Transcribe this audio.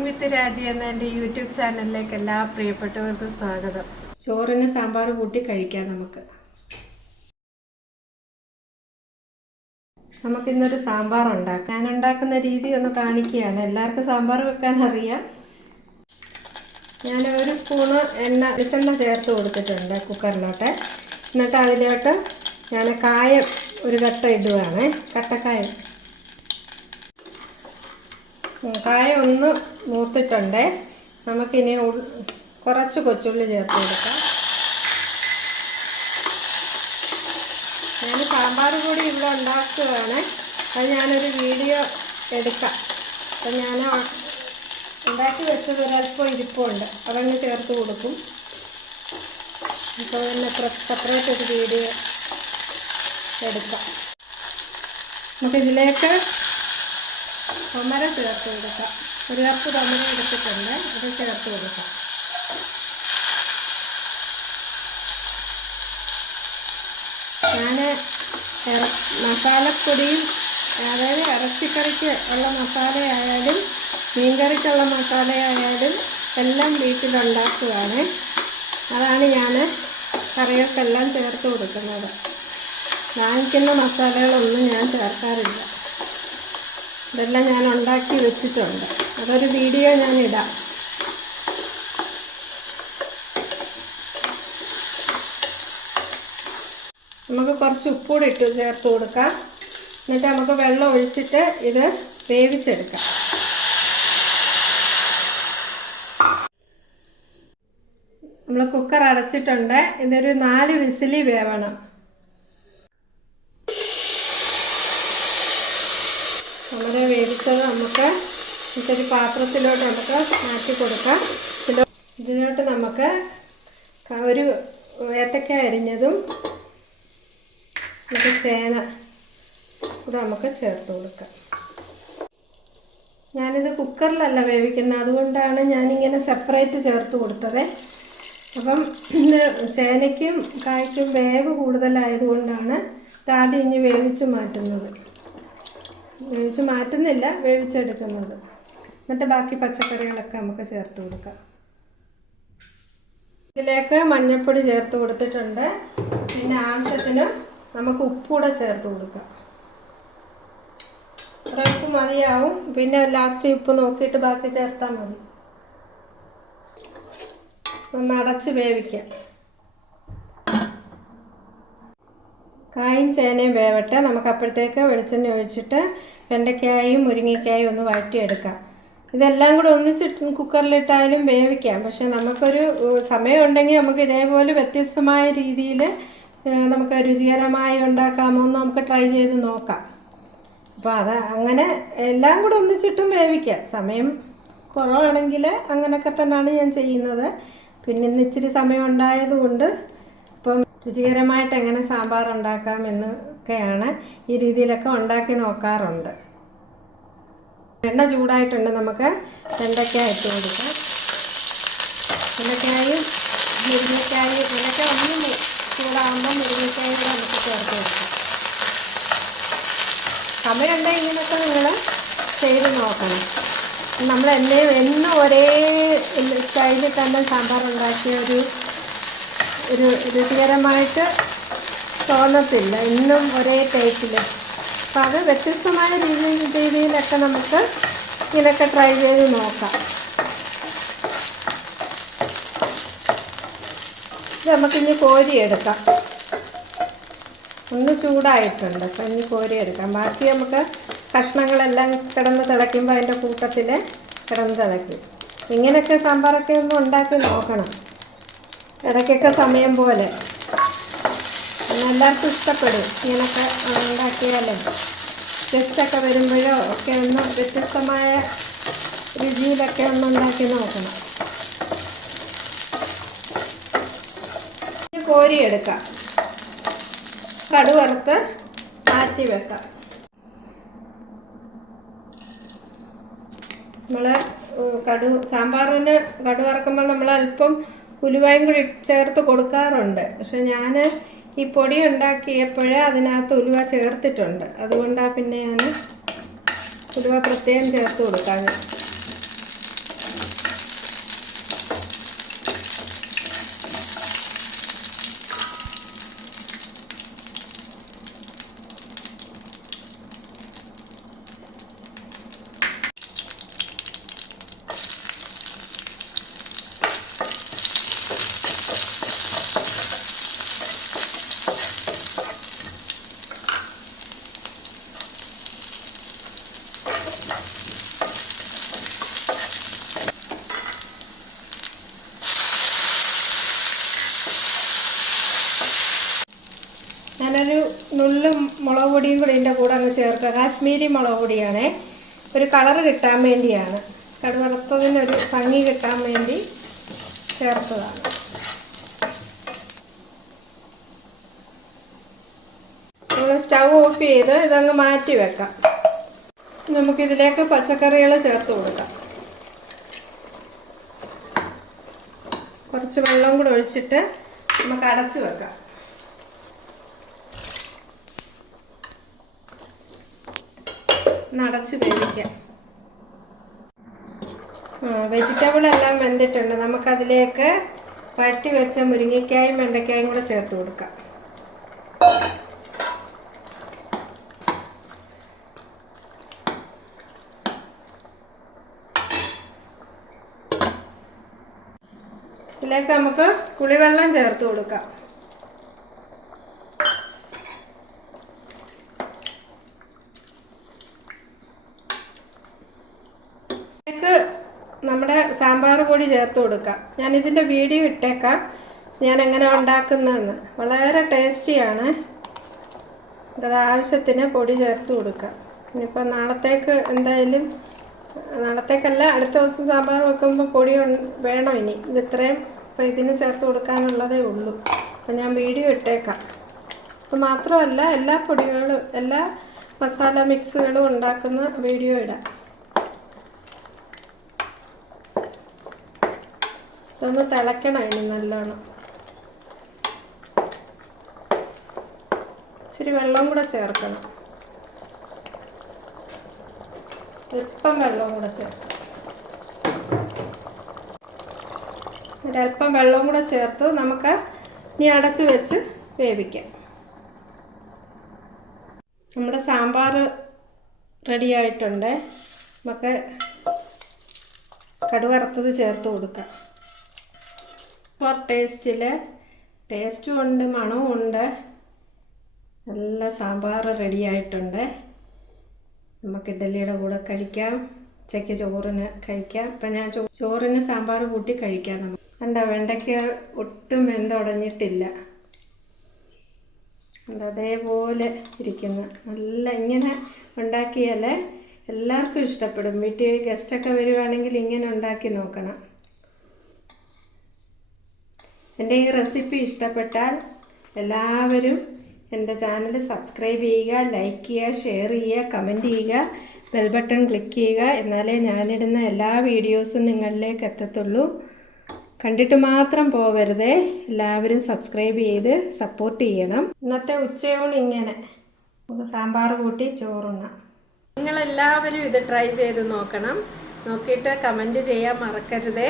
വിത്ത് രാജി എന്ന എൻ്റെ യൂട്യൂബ് ചാനലിലേക്ക് എല്ലാ പ്രിയപ്പെട്ടവർക്കും സ്വാഗതം. ചോറിന് സാമ്പാർ കൂട്ടി കഴിക്കാം. നമുക്കിന്നൊരു സാമ്പാർ ഉണ്ടാക്കാം. ഞാൻ ഉണ്ടാക്കുന്ന രീതി ഒന്ന് കാണിക്കുകയാണ്. എല്ലാവർക്കും സാമ്പാർ വെക്കാൻ അറിയാം. ഞാൻ ഒരു സ്പൂണ് വെളിച്ചെണ്ണ ചേർത്ത് കൊടുത്തിട്ടുണ്ട് കുക്കറിലോട്ട്. എന്നിട്ട് അതിലോട്ട് ഞാൻ കായം ഒരു കട്ട ഇടുകയാണ്. കട്ടക്കായം കായം ഒന്ന് മൂത്തിട്ടുണ്ട്. നമുക്കിനി കുറച്ച് കൊച്ചുള്ളി ചേർത്ത് കൊടുക്കാം. ഞാൻ സാമ്പാർ കൂടി ഇവിടെ ഉണ്ടാക്കുകയാണ്. അത് ഞാനൊരു വീഡിയോ എടുക്കാം. അപ്പം ഞാൻ ഉണ്ടാക്കി വെച്ചത് ഒരല്പം ഇരിപ്പുണ്ട്, അതങ്ങ് ചേർത്ത് കൊടുക്കും. അപ്പോൾ തന്നെ സെപ്പറേറ്റ് ഒരു വീഡിയോ എടുക്കാം. നമുക്കിതിലേക്ക് ടൊമാറ്റോ ചേർത്ത് കൊടുക്കാം. ഒരു കപ്പ് ടൊമാറ്റോ എടുത്തിട്ടുണ്ട്, അത് ചേർത്ത് കൊടുക്കാം. ഞാൻ മസാലപ്പൊടിയും, അതായത് ഇറച്ചിക്കറിക്ക് ഉള്ള മസാലയായാലും മീൻകറിക്കുള്ള മസാലയായാലും എല്ലാം വീട്ടിലുണ്ടാക്കുകയാണ്. അതാണ് ഞാൻ കറികൾക്കെല്ലാം ചേർത്ത് കൊടുക്കുന്നത്. വാങ്ങിക്കുന്ന മസാലകളൊന്നും ഞാൻ ചേർക്കാറില്ല. ഇതെല്ലാം ഞാൻ ഉണ്ടാക്കി വെച്ചിട്ടുണ്ട്. അതൊരു വീഡിയോ ഞാൻ ഇടാം. നമുക്ക് കുറച്ച് ഉപ്പൂടെ ചേർത്ത് കൊടുക്കാം. എന്നിട്ട് നമുക്ക് വെള്ളം ഒഴിച്ചിട്ട് ഇത് വേവിച്ചെടുക്കാം. നമ്മൾ കുക്കർ അടച്ചിട്ടുണ്ട്. ഇതൊരു 4 വിസിൽ വേവണം. വളരെ വേവിച്ചത് നമുക്ക് ഇതൊരു പാത്രത്തിലോട്ട് മാറ്റി കൊടുക്കാം. ഇതിലോട്ട് നമുക്ക് ഒരു ഏത്തക്ക അരിഞ്ഞതും ചേന കൂടെ നമുക്ക് ചേർത്ത് കൊടുക്കാം. ഞാനിത് കുക്കറിലല്ല വേവിക്കുന്നത്, അതുകൊണ്ടാണ് ഞാനിങ്ങനെ സെപ്പറേറ്റ് ചേർത്ത് കൊടുത്തത്. അപ്പം ചേനയ്ക്കും കായ്ക്കും വേവ് കൂടുതലായതുകൊണ്ടാണ് ആദ്യം ഇനി വേവിച്ച് മാറ്റുന്നില്ല, വേവിച്ചെടുക്കുന്നത്. എന്നിട്ട് ബാക്കി പച്ചക്കറികളൊക്കെ നമുക്ക് ചേർത്ത് കൊടുക്കാം. ഇതിലേക്ക് മഞ്ഞൾപ്പൊടി ചേർത്ത് കൊടുത്തിട്ടുണ്ട്. പിന്നെ ആവശ്യത്തിന് നമുക്ക് ഉപ്പൂടെ ചേർത്ത് കൊടുക്കാം. ഉപ്പ് മതിയാവും. പിന്നെ ലാസ്റ്റ് ഉപ്പ് നോക്കിയിട്ട് ബാക്കി ചേർത്താൽ മതി. ഒന്ന് അടച്ച് വേവിക്കാം. കായും ചേനയും വേവട്ടെ. നമുക്ക് അപ്പോഴത്തേക്ക് വെളിച്ചെണ്ണ ഒഴിച്ചിട്ട് വെണ്ടയ്ക്കായും മുരിങ്ങയ്ക്കായും ഒന്ന് വഴറ്റിയെടുക്കാം. ഇതെല്ലാം കൂടെ ഒന്നിച്ചിട്ട് കുക്കറിലിട്ടായാലും വേവിക്കാം. പക്ഷെ നമുക്കൊരു സമയമുണ്ടെങ്കിൽ നമുക്ക് ഇതേപോലെ വ്യത്യസ്തമായ രീതിയിൽ നമുക്ക് രുചികരമായി ഉണ്ടാക്കാമോ എന്ന് നമുക്ക് ട്രൈ ചെയ്ത് നോക്കാം. അപ്പോൾ അങ്ങനെ എല്ലാം കൂടെ ഒന്നിച്ചിട്ടും വേവിക്കാം. സമയം കുറവാണെങ്കിൽ അങ്ങനെയൊക്കെ തന്നെയാണ് ഞാൻ ചെയ്യുന്നത്. പിന്നെ ഇന്ന് ഇച്ചിരി സമയം ഉണ്ടായതുകൊണ്ട് ഇപ്പം രുചികരമായിട്ട് എങ്ങനെ സാമ്പാർ ഉണ്ടാക്കാം എന്നൊക്കെയാണ് ഈ രീതിയിലൊക്കെ ഉണ്ടാക്കി നോക്കാറുണ്ട്. എണ്ണ ചൂടായിട്ടുണ്ട്. നമുക്ക് വെണ്ടയ്ക്ക ഇട്ട് കൊടുക്കാം. വെണ്ടയ്ക്കായും മുരിങ്ങയ്ക്കായും വെണ്ടയ്ക്ക ഒന്നും ചൂടാകുമ്പോൾ മുരിങ്ങയ്ക്കായും കൂടെ നമുക്ക് ചേർത്ത് കൊടുക്കാം. സമയമുണ്ടെങ്കിൽ ഇങ്ങനെയൊക്കെ നിങ്ങൾ ചെയ്ത് നോക്കണം. നമ്മൾ എന്നും ഒരേ സ്റ്റൈലിൽ തന്നെ സാമ്പാർ ഉണ്ടാക്കിയ ഒരു രുചികരമായിട്ട് തോന്നത്തില്ല, എന്നും ഒരേ ടൈപ്പിൽ. അപ്പം അത് വ്യത്യസ്തമായ രീതിയിലൊക്കെ നമുക്ക് ഇങ്ങനെയൊക്കെ ട്രൈ ചെയ്ത് നോക്കാം. ഇത് നമുക്കിനി കോരിയെടുക്കാം. ഒന്ന് ചൂടായിട്ടുണ്ട്. അപ്പം ഇനി കോരിയെടുക്കാം. ബാക്കി നമുക്ക് കഷ്ണങ്ങളെല്ലാം കിടന്ന് തിളയ്ക്കുമ്പോൾ അതിൻ്റെ കൂട്ടത്തിൽ കിടന്ന് തിളയ്ക്കും. ഇങ്ങനെയൊക്കെ സാമ്പാറൊക്കെ ഒന്ന് ഉണ്ടാക്കി നോക്കണം ഇടയ്ക്കൊക്കെ സമയം പോലെ. എല്ലാവർക്കും ഇഷ്ടപ്പെടും ഇങ്ങനെയൊക്കെ ഉണ്ടാക്കിയാലേ. ഗസ്റ്റൊക്കെ വരുമ്പോഴോ ഒക്കെ ഒന്ന് വ്യത്യസ്തമായ രുചിയിലൊക്കെ ഒന്ന് ഉണ്ടാക്കി നോക്കണം. കോരിയെടുക്കാം. കടുവറുത്ത് മാറ്റി വെക്കാം. നമ്മൾ സാമ്പാറിന് കടുവറക്കുമ്പോൾ നമ്മൾ അല്പം ഉലുവയും കൂടി ചേർത്ത് കൊടുക്കാറുണ്ട്. പക്ഷെ ഞാൻ ഈ പൊടി ഉണ്ടാക്കിയപ്പോഴേ അതിനകത്ത് ഉലുവ ചേർത്തിട്ടുണ്ട്. അതുകൊണ്ടാണ് പിന്നെ ഞാൻ ഉലുവ പ്രത്യേകം ചേർത്ത് കൊടുക്കാൻ. പൊടിയും കൂടി ഇതിൻ്റെ കൂടെ അങ്ങ് ചേർക്കുക. കാശ്മീരി മുളക് പൊടിയാണേ, ഒരു കളറ് കിട്ടാൻ വേണ്ടിയാണ്, കടുക് വറുത്തതിനൊരു ഭംഗി കിട്ടാൻ വേണ്ടി ചേർത്തതാണ്. നമ്മൾ സ്റ്റൗ ഓഫ് ചെയ്ത് ഇതങ്ങ് മാറ്റി വെക്കാം. നമുക്കിതിലേക്ക് പച്ചക്കറികൾ ചേർത്ത് കൊടുക്കാം. കുറച്ച് വെള്ളം കൂടെ ഒഴിച്ചിട്ട് നമുക്ക് അടച്ചു വെക്കാം. അടച്ച് വേവിക്കാം. വെജിറ്റബിൾ എല്ലാം വെന്തിട്ടുണ്ട്. നമുക്കതിലേക്ക് വഴറ്റി വെച്ച മുരിങ്ങയ്ക്കായും വെണ്ടയ്ക്കായും കൂടെ ചേർത്ത് കൊടുക്കാം. ഇതിലേക്ക് നമുക്ക് പുളിവെള്ളം ചേർത്ത് കൊടുക്കാം. ഇതിലേക്ക് നമ്മുടെ സാമ്പാർ പൊടി ചേർത്ത് കൊടുക്കാം. ഞാനിതിൻ്റെ വീഡിയോ ഇട്ടേക്കാം, ഞാൻ എങ്ങനെ ഉണ്ടാക്കുന്നതെന്ന്. വളരെ ടേസ്റ്റിയാണ്. അത് ആവശ്യത്തിന് പൊടി ചേർത്ത് കൊടുക്കാം. ഇനിയിപ്പോൾ നാളത്തേക്ക് എന്തായാലും, നാളത്തേക്കല്ല, അടുത്ത ദിവസം സാമ്പാർ വെക്കുമ്പോൾ പൊടി വേണം. ഇനി ഇത് ഇത്രയും ഇപ്പോൾ ഇതിന് ചേർത്ത് കൊടുക്കാനുള്ളതേ ഉള്ളൂ. അപ്പോൾ ഞാൻ വീഡിയോ ഇട്ടേക്കാം. അപ്പോൾ മാത്രമല്ല, എല്ലാ പൊടികളും എല്ലാ മസാല മിക്സുകളും ഉണ്ടാക്കുന്ന വീഡിയോ ഇടാം. ഇതൊന്ന് തിളയ്ക്കണം ഇനി നല്ലോണം. ഇച്ചിരി വെള്ളം കൂടെ ചേർക്കണം. ഒരല്പം വെള്ളം കൂടെ ചേർത്ത് ഒരല്പം വെള്ളം കൂടെ ചേർത്ത് നമുക്ക് ഇനി അടച്ചു വെച്ച് വേവിക്കാം. നമ്മുടെ സാമ്പാർ റെഡിയായിട്ടുണ്ട്. നമുക്ക് കടുക് വറുത്തത് ചേർത്ത് കൊടുക്കാം. ഫോർ ടേസ്റ്റും ഉണ്ട്, മണവും ഉണ്ട്. നല്ല സാമ്പാർ റെഡിയായിട്ടുണ്ട്. നമുക്ക് ഇഡ്ഡലിയുടെ കൂടെ കഴിക്കാം, ഉച്ചയ്ക്ക് ചോറിന് കഴിക്കാം. ഇപ്പം ഞാൻ ചോറിന് സാമ്പാർ കൂട്ടി കഴിക്കാം. നമുക്ക് കണ്ട വെണ്ടയ്ക്ക് ഒട്ടും വെന്തുടഞ്ഞിട്ടില്ല, അതേപോലെ ഇരിക്കുന്നു. നല്ല ഇങ്ങനെ ഉണ്ടാക്കിയാൽ എല്ലാവർക്കും ഇഷ്ടപ്പെടും. വീട്ടിൽ ഗസ്റ്റൊക്കെ വരുവാണെങ്കിൽ ഇങ്ങനെ ഉണ്ടാക്കി നോക്കണം. എൻ്റെ ഈ റെസിപ്പി ഇഷ്ടപ്പെട്ടാൽ എല്ലാവരും എൻ്റെ ചാനൽ സബ്സ്ക്രൈബ് ചെയ്യുക, ലൈക്ക് ചെയ്യുക, ഷെയർ ചെയ്യുക, കമൻറ്റ് ചെയ്യുക, ബെൽ ബട്ടൺ ക്ലിക്ക് ചെയ്യുക. എന്നാലേ ഞാനിടുന്ന എല്ലാ വീഡിയോസും നിങ്ങളിലേക്ക് എത്തത്തുള്ളൂ. കണ്ടിട്ട് മാത്രം പോവരുതേ, എല്ലാവരും സബ്സ്ക്രൈബ് ചെയ്ത് സപ്പോർട്ട് ചെയ്യണം. ഇന്നത്തെ ഉച്ചയൂണ് ഇങ്ങനെ സാമ്പാർ കൂട്ടി ചോറുണ്ണാം. നിങ്ങളെല്ലാവരും ഇത് ട്രൈ ചെയ്ത് നോക്കണം. നോക്കിയിട്ട് കമൻറ്റ് ചെയ്യാൻ മറക്കരുതേ.